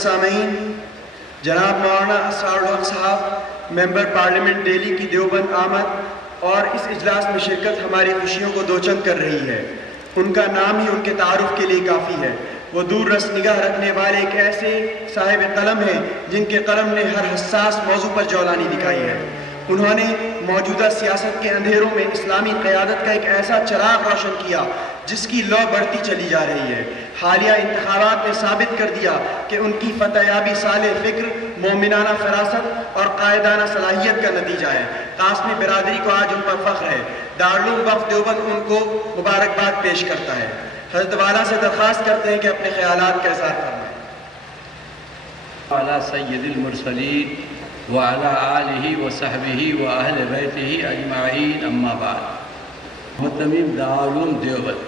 معزز سامعین، جناب مولانا اسرار الحق صاحب ممبر پارلیمنٹ دہلی کی دیوبند آمد اور اس اجلاس میں شرکت ہماری خوشیوں کو دوچند کر رہی ہے۔ ان کا نام ہی ان کے تعارف کے لیے کافی ہے۔ وہ دور رس نگاہ رکھنے والے ایک ایسے صاحب قلم ہیں جن کے قلم نے ہر حساس موضوع پر جولانی دکھائی ہے۔ انہوں نے موجودہ سیاست کے اندھیروں میں اسلامی قیادت کا ایک ایسا چراغ روشن کیا جس کی لو بڑھتی چلی جا رہی ہے۔ حالیہ انتخابات نے ثابت کر دیا کہ ان کی فتح یابی صالح فکر، مومنانہ فراست اور قائدانہ صلاحیت کا نتیجہ ہے۔ قاسمی برادری کو آج ان پر فخر ہے۔ دارالعلوم وقف دیوبند ان کو مبارکباد پیش کرتا ہے۔ حضرت والا سے درخواست کرتے ہیں کہ اپنے خیالات کا اظہار فرمائیں۔ علی سید المرسلین وعلی آلہ وصحبہ واہل بیتہ اجمعین، اما بعد۔ محتمم دارالعلوم دیوبند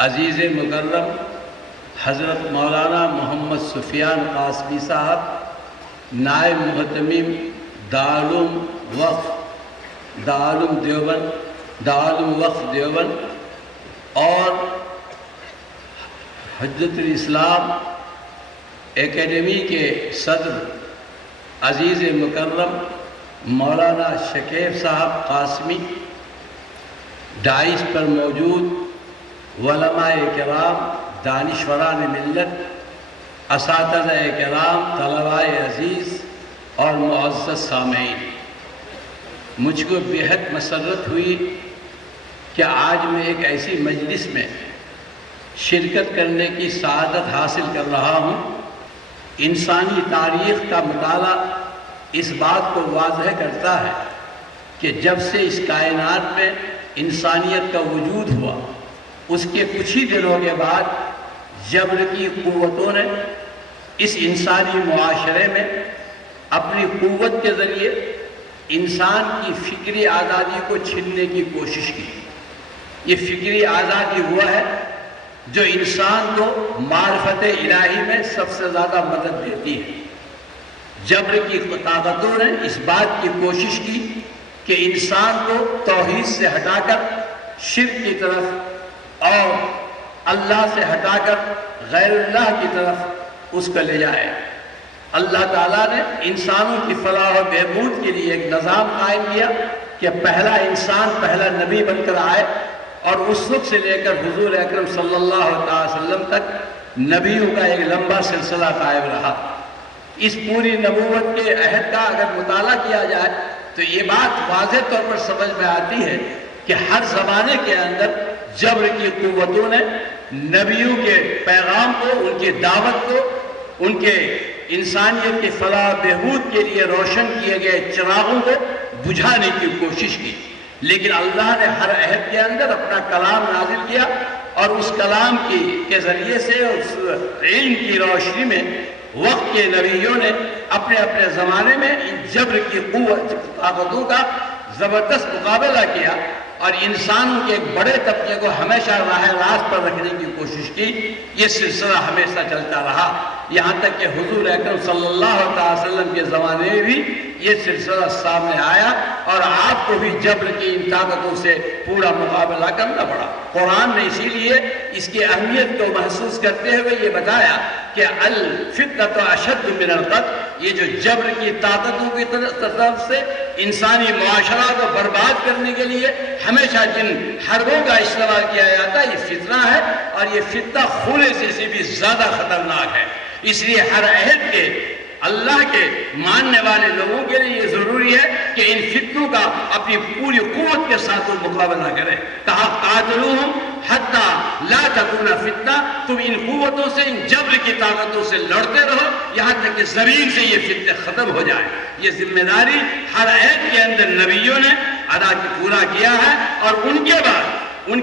عزیز مکرم حضرت مولانا محمد سفیان قاسمی صاحب، نائب محتمم دارالعلوم وقف دارالعلوم وقف دیوبند اور حجت الاسلام اکیڈمی کے صدر عزیز مکرم مولانا شکیب صاحب قاسمی، ڈائس پر موجود علماء کرام، دانشوران ملت، اساتذہ کرام، طلباء عزیز اور معزز سامعین، مجھ کو بےحد مسرت ہوئی کہ آج میں ایک ایسی مجلس میں شرکت کرنے کی سعادت حاصل کر رہا ہوں۔ انسانی تاریخ کا مطالعہ اس بات کو واضح کرتا ہے کہ جب سے اس کائنات میں انسانیت کا وجود ہوا، اس کے کچھ ہی دنوں کے بعد جبر کی قوتوں نے اس انسانی معاشرے میں اپنی قوت کے ذریعے انسان کی فکری آزادی کو چھیننے کی کوشش کی۔ یہ فکری آزادی ہوا ہے جو انسان کو معرفت الہی میں سب سے زیادہ مدد دیتی ہے۔ جبر کی طاقتوں نے اس بات کی کوشش کی کہ انسان کو توحید سے ہٹا کر شرک کی طرف اور اللہ سے ہٹا کر غیر اللہ کی طرف اس کو لے جائے۔ اللہ تعالیٰ نے انسانوں کی فلاح و بہبود کے لیے ایک نظام قائم کیا کہ پہلا انسان پہلا نبی بن کر آئے، اور اس وقت سے لے کر حضور اکرم صلی اللہ علیہ وسلم تک نبیوں کا ایک لمبا سلسلہ قائم رہا۔ اس پوری نبوت کے عہد کا اگر مطالعہ کیا جائے تو یہ بات واضح طور پر سمجھ میں آتی ہے کہ ہر زمانے کے اندر جبر کی قوتوں نے نبیوں کے پیغام کو، ان کی دعوت کو، ان کے انسانیت کی فلاح بہبود کے لیے روشن کیے گئے چراغوں کو بجھانے کی کوشش کی۔ لیکن اللہ نے ہر عہد کے اندر اپنا کلام نازل کیا، اور اس کلام کے ذریعے سے اس علم کی روشنی میں وقت کے نبیوں نے اپنے اپنے زمانے میں ان جبر کی قوت طاقتوں کا زبردست مقابلہ کیا، اور انسانوں کے ایک بڑے طبقے کو ہمیشہ راہ راست پر رکھنے کی کوشش کی۔ یہ سلسلہ ہمیشہ چلتا رہا، یہاں تک کہ حضور اکرم صلی اللہ علیہ وسلم کے زمانے میں بھی یہ سلسلہ سامنے آیا، اور آپ کو بھی جبر کی ان طاقتوں سے پورا مقابلہ کرنا پڑا۔ قرآن نے اسی لیے اس کی اہمیت کو محسوس کرتے ہوئے یہ بتایا کہ الفتنۃ اشد من القتل، یہ جو جبر کی طاقتوں کی طرف سے انسانی معاشرہ کو برباد کرنے کے لیے ہمیشہ جن حربوں کا استعمال کیا جاتا ہے، یہ فتنہ ہے، اور یہ فتنہ خون سے بھی زیادہ خطرناک ہے۔ اس لیے ہر عہد کے اللہ کے ماننے والے لوگوں کے لیے یہ ضروری ہے کہ ان فتنوں کا اپنی پوری قوت کے ساتھ مقابلہ کریں۔ کہا قاتلوہم حتی لا تکون فتنہ، تم ان قوتوں سے، ان جبر کی طاقتوں سے لڑتے رہو یہاں تک کہ زمین سے یہ فتنے ختم ہو جائے۔ یہ ذمہ داری ہر عہد کے اندر نبیوں نے پورا کیا ہے، اور ان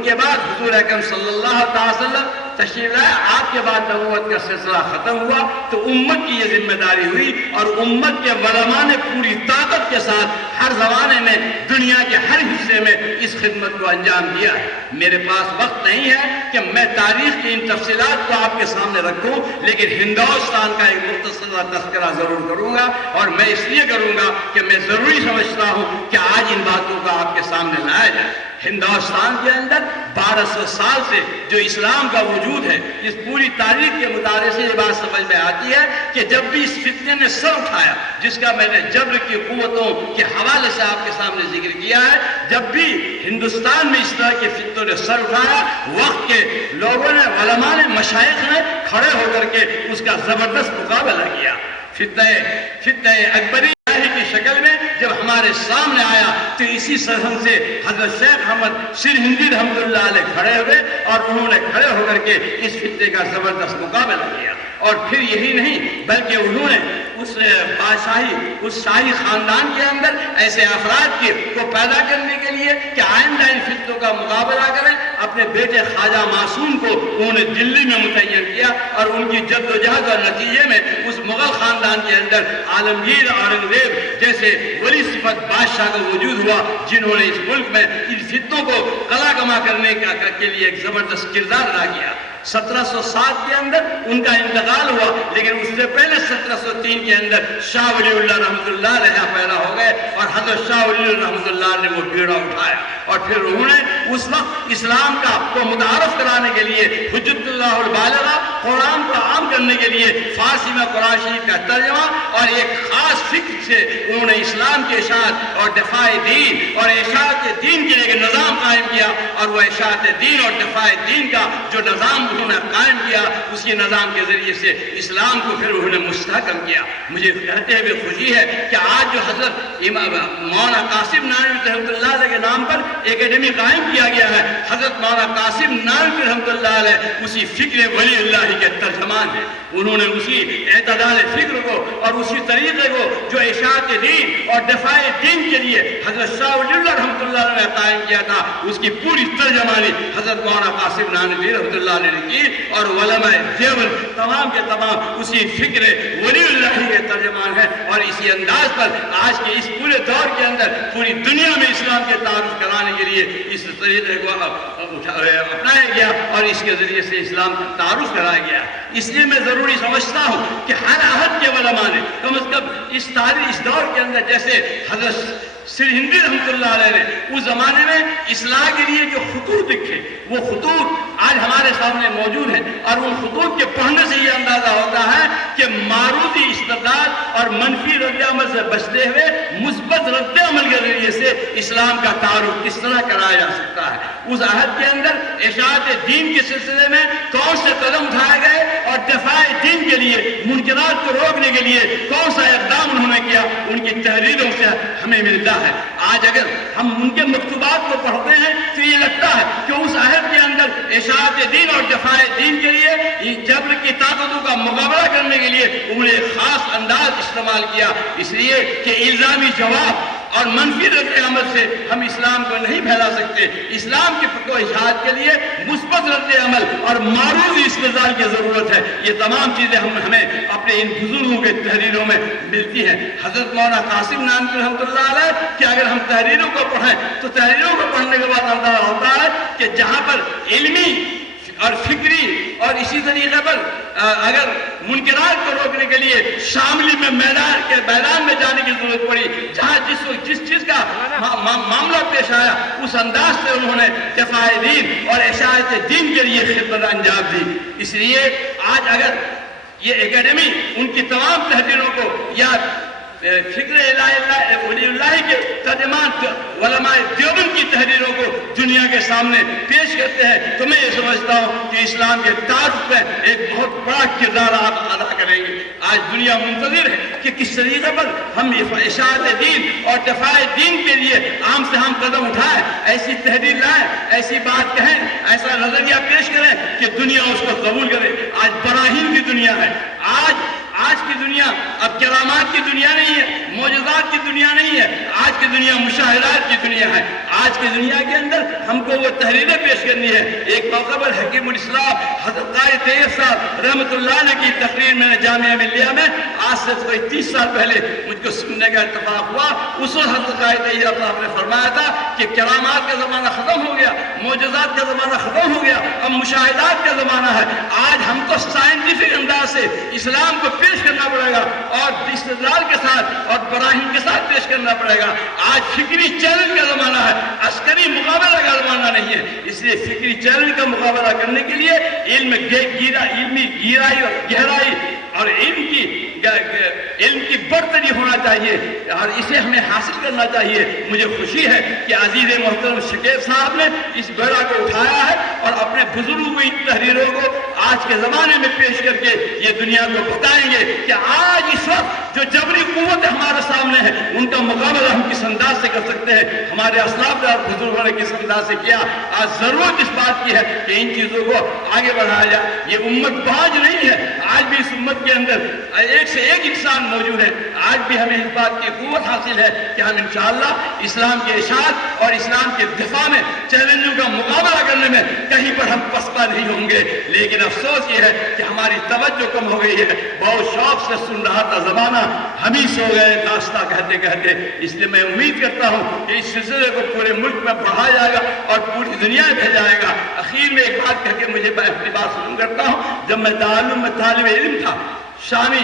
کے بعد حضور اکرم صلی اللہ علیہ وسلم تشریف لائے۔ آپ کے بعد نبوت کا سلسلہ ختم ہوا تو امت کی یہ ذمہ داری ہوئی، اور امت کے علماء نے پوری طاقت کے ساتھ ہر زمانے میں دنیا کے ہر حصے میں اس خدمت کو انجام دیا ہے۔ میرے پاس وقت نہیں ہے کہ میں تاریخ کی ان تفصیلات کو آپ کے سامنے رکھوں، لیکن ہندوستان کا ایک مختصر تذکرہ ضرور کروں گا، اور میں اس لیے کروں گا کہ میں ضروری سمجھتا ہوں کہ آج ان باتوں کا آپ کے سامنے لایا جائے۔ ہندوستان کے اندر 1200 سال سے جو اسلام کا وجود ہے، اس پوری تاریخ کے مطالعے سے یہ بات سمجھ میں آتی ہے کہ جب بھی اس فتنے نے سر اٹھایا، جس کا میں نے جبر کی قوتوں کے حوالے سے آپ کے سامنے ذکر کیا ہے، جب بھی ہندوستان میں اس طرح کے فتنوں نے سر اٹھایا، وقت کے لوگوں نے، علماء نے، مشائخ نے کھڑے ہو کر کے اس کا زبردست مقابلہ کیا۔ فتنہ اکبری کی شکل میں جب ہمارے سامنے آیا تو اسی سرحد سے حضرت شیخ احمد سرہندی رحمۃ اللہ علیہ کھڑے ہوئے اور انہوں نے کھڑے ہو کر کے اس فتنے کا زبردست مقابلہ کیا۔ اور پھر یہی نہیں بلکہ انہوں نے اس شاہی خاندان کے اندر ایسے افراد کو پیدا کرنے کے لیے کہ آئندہ ان فتنوں کا مقابلہ کریں، اپنے بیٹے خواجہ معصوم کو انہوں نے دلی میں متعین کیا اور ان کی جد و جہد اور نتیجے میں اس مغل خاندان کے اندر عالمگیر اورنگزیب جیسے ولی صفت بادشاہ کا وجود ہوا، جنہوں نے اس ملک میں ان فتنوں کو قلع کما کرنے کے لیے ایک زبردست کردار ادا کیا۔ 1707 کے اندر ان کا انتقال ہوا، لیکن اس سے پہلے 1703 کے اندر شاہ ولی اللہ رحمۃ اللہ علیہ پیدا ہو گئے اور حضرت شاہ ولی اللہ رحمۃ اللہ نے وہ بیڑا اٹھایا اور پھر انہوں نے اس وقت اسلام کو متعارف کرانے کے لیے حجت اللہ البالغہ قرآن کو عام کرنے کے لیے فارسی میں قرآن شریف کا ترجمہ اور ایک خاص فکر سے انہوں نے اسلام کے اشاعت اور دفاع دین اور اشاعت دین کے ایک نظام قائم کیا، اور وہ اشاعت دین اور دفاع دین کا جو نظام انہوں نے قائم کیا، اسی نظام کے ذریعے سے اسلام کو پھر انہوں نے مستحکم کیا۔ مجھے کہتے ہوئے خوشی ہے کہ آج جو حضرت مولانا قاسم نانوتوی رحمۃ اللہ علیہ کے نام پر اکیڈمی قائم کیا گیا ہے، حضرت مولانا قاسم نانوتوی رحمۃ اللہ علیہ اسی فکر ولی اللہ کے ترجمان ہیں۔ انہوں نے اسی اعتدال فکر کو اور اسی طریقے کو جو اشاعت دین اور دفاع دین کے لیے حضرت شاہ ولی اللہ رحمۃ اللہ علیہ نے قائم کیا تھا، اس کی پوری ترجمانی حضرت مولانا قاسم نانوتوی رحمۃ اللہ علیہ نے کی، اور علماء دیوبند تمام کے تمام اسی فکر ولی اللہ کے ترجمان ہیں۔ اور اسی انداز پر آج کے اس پورے دور کے اندر پوری دنیا میں اسلام کے تعارف کرانے کے لیے اس طریقے کو اپنایا گیا اور اس کے ذریعے سے اسلام کا تعارف کرایا گیا۔ اس لیے میں ضروری سمجھتا ہوں کہ ہر عہد کے علماء نے کم از کم اس تاریخ اس دور کے اندر، جیسے حضرت سرہندی رحمۃ اللہ علیہ نے اس زمانے میں اصلاح کے لیے جو خطوط لکھے، وہ خطوط آج ہمارے سامنے موجود ہیں، اور ان خطوط کے پڑھنے سے یہ اندازہ ہوتا ہے کہ معروضی استدلال اور منفی رد عمل سے بچتے ہوئے مثبت رد عمل کے ذریعے سے اسلام کا تعارف کس طرح کرایا جا سکتا ہے۔ اس عہد کے اندر اشاعت دین کے سلسلے میں کون سے قدم اٹھائے گئے اور دفاع دین کے لیے منکرات کو روکنے کے لیے کون سا اقدام انہوں نے کیا، ان کی تحریروں سے ہمیں ملتا ہے۔ آج اگر ہم ان کے مکتوبات کو پڑھتے ہیں تو یہ لگتا ہے کہ اس عہد کے اندر اشاعت دین اور دفاع دین کے لیے جبر کی طاقتوں کا مقابلہ کرنے کے لیے انہوں نے ایک خاص انداز استعمال کیا، اس لیے کہ الزامی جواب اور منفی رد عمل سے ہم اسلام کو نہیں پھیلا سکتے۔ اسلام کی فکر و اشاعت کے لیے مثبت رد عمل اور معروضی استدلال کی ضرورت ہے۔ یہ تمام چیزیں ہمیں اپنے ان بزرگوں کے تحریروں میں ملتی ہیں۔ حضرت مولانا قاسم نانوتوی رحمۃ اللہ علیہ کہ اگر ہم تحریروں کو پڑھیں تو تحریروں کو پڑھنے کے بعد اندازہ ہوتا ہے کہ جہاں پر علمی اور فکری اور اسی طریقے پر اگر منکرات کو روکنے کے لیے شاملی میں میدان میں جانے کی ضرورت پڑی، جہاں جس چیز کا معاملہ پیش آیا اس انداز سے انہوں نے دفاع دین اور اشاعت دین کے لیے خدمت انجام دی۔ اس لیے آج اگر یہ اکیڈمی ان کی تمام تحریروں کو یا فکر ولی اللہ کے ترجمان علماء دیوبند کی تحریروں کو دنیا کے سامنے پیش کرتے ہیں تو میں یہ سمجھتا ہوں کہ اسلام کے تعارف میں ایک بہت بڑا کردار آپ ادا کریں گے۔ آج دنیا منتظر ہے کہ کس طریقے پر ہم اشاعت دین اور دفاع دین کے لیے عام سے عام قدم اٹھائیں، ایسی تحریر لائیں، ایسی بات کہیں، ایسا نظریہ پیش کریں کہ دنیا اس کو قبول کرے۔ آج براہین کی دنیا ہے، آج کی دنیا اب کرامات کی دنیا نہیں ہے، معجزات کی دنیا نہیں ہے، آج کی دنیا مشاہدات کی دنیا ہے۔ آج کی دنیا کے اندر ہم کو وہ تحریریں پیش کرنی ہے۔ ایک موقع پر حکیم الاسلام حضرت قاری طیب صاحب رحمۃ اللہ علیہ کی تقریر میں نے جامعہ ملیہ میں آج سے کوئی 30 سال پہلے مجھ کو سننے کا اتفاق ہوا، اس وقت حضرت قائد اعظم صاحب نے فرمایا تھا کہ کرامات کا زمانہ ختم ہو گیا، معجزات کا زمانہ ختم ہو گیا، اب مشاہدات کا زمانہ ہے۔ آج ہم کو سائنٹیفک انداز سے اسلام کو پیش کرنا پڑے گا اور استدلال کے ساتھ اور براہین کے ساتھ پیش کرنا پڑے گا۔ آج فکری چیلنج کا زمانہ ہے، عسکری مقابلہ کا زمانہ نہیں ہے، اس لیے فکری چیلنج کا مقابلہ کرنے کے لیے علمی گہرائی اور گہرائی اور علم کی برتری ہونا چاہیے اور اسے ہمیں حاصل کرنا چاہیے۔ مجھے خوشی ہے کہ عزیز محترم شکیب صاحب نے اس بیڑا کو اٹھایا ہے اور اپنے بزرگوں کی تحریروں کو آج کے زمانے میں پیش کر کے یہ دنیا کو بتائیں گے کہ آج اس وقت جو جبری قوت ہمارے سامنے ہے ان کا مقابلہ ہم کس انداز سے کر سکتے ہیں۔ ہمارے اسلاف اور بزرگوں نے کس انداز سے کیا۔ آج ضرورت اس بات کی ہے کہ ان چیزوں کو آگے بڑھایا جائے۔ یہ امت باج نہیں ہے، آج بھی اس امت کے اندر ایک سے ایک انسان موجود ہے۔ آج بھی ہمیں اس بات کی قوت حاصل ہے کہ ہم انشاءاللہ اسلام کے اشاعت اور اسلام کے دفاع میں چیلنجوں کا مقابلہ کرنے میں کہیں پر ہم پسپا نہیں ہوں گے۔ لیکن افسوس یہ ہے کہ ہماری توجہ کم ہو گئی ہے۔ بہت شوق سے سن رہا تھا زمانہ، ہم ہی سو گئے داستہ کہتے کہتے۔ اس لیے میں امید کرتا ہوں کہ اس سلسلے کو پورے ملک میں بڑھایا جائے گا اور پوری دنیا میں بھیجا جائے گا۔ اخیر میں ایک بات کہہ کے مجھے اپنی بات شروع کرتا ہوں۔ جب میں دارالعلوم میں طالب علم تھا، شامی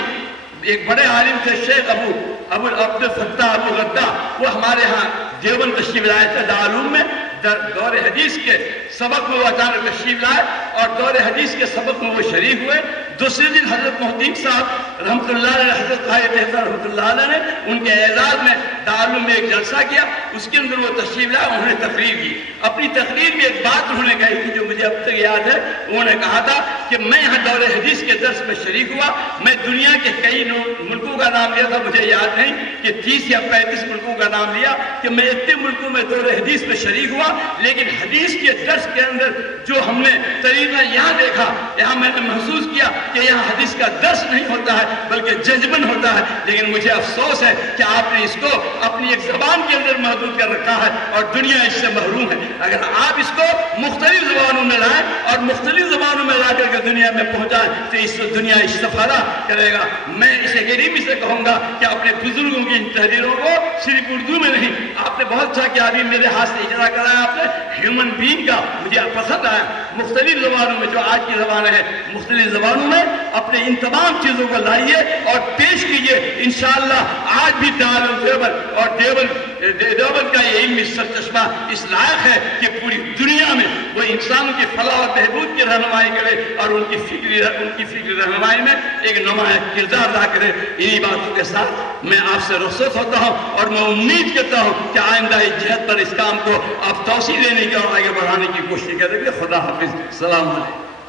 ایک بڑے عالم تھے شیخ ابو عبد الفتاح ابو غدہ، وہ ہمارے ہاں دیوبند تشریف لائے تھے۔ دارالعلوم میں دور حدیث کے سبق میں وہ اچانک تشریف لائے اور دور حدیث کے سبق میں وہ شریک ہوئے۔ دوسرے دن حضرت محدث صاحب رحمۃ اللہ علیہ، حضرت قائد اعظم رحمۃ اللہ علیہ نے ان کے اعزاز میں دارالعلوم میں ایک جلسہ کیا۔ اس کے اندر وہ تشریف لائے، انہوں نے تقریر کی۔ اپنی تقریر میں ایک بات انہوں نے کہی تھی جو مجھے اب تک یاد ہے۔ انہوں نے کہا تھا کہ میں یہاں دور حدیث کے درس میں شریک ہوا، میں دنیا کے کئی ملکوں کا نام لیا تھا، مجھے یاد نہیں کہ 30 یا 35 ملکوں کا نام لیا کہ میں اتنے ملکوں میں دور حدیث میں شریک ہوا، لیکن حدیث کے درس کے اندر جو ہم نے طریقہ یہاں دیکھا، یہاں میں نے محسوس کیا کہ یہاں حدیث کا درس نہیں ہوتا ہے بلکہ ججمن ہوتا ہے۔ لیکن مجھے افسوس ہے کہ آپ نے اس کو اپنی ایک زبان کے اندر محدود کر رکھا ہے اور دنیا اس سے محروم ہے۔ اگر آپ اس کو مختلف زبانوں میں لائیں اور مختلف زبانوں میں لا کر کے دنیا میں پہنچائیں تو اس سے دنیا استفادہ کرے گا۔ میں اسے غریبی سے کہوں گا کہ اپنے بزرگوں کی ان تحریروں کو صرف اردو میں نہیں، آپ نے بہت اچھا کیا، ابھی میرے ہاتھ سے اجرا کرایا آپ نے ہیومن بینگ کا، مجھے پسند آیا۔ مختلف زبانوں میں جو آج کی زبانیں ہیں، مختلف زبانوں میں اپنے ان تمام چیزوں کو لائیے اور پیش کیجئے۔ انشاءاللہ آج بھی دیوبند اور دیوبند کا یہ علمی سرچشمہ اس لائق ہے کہ پوری دنیا میں وہ انسانوں کی فلاح و بہبود کی رہنمائی کرے اور ان کی فکری رہنمائی میں ایک نمایاں کردار ادا کرے۔ انہی باتوں کے ساتھ میں آپ سے رخصت ہوتا ہوں اور میں امید کرتا ہوں کہ آئندہ اس جہت پر اس کام کو آپ توسیع دینے کی اور آگے بڑھانے کی کوشش کریں گے۔ خدا حافظ، السلام علیکم۔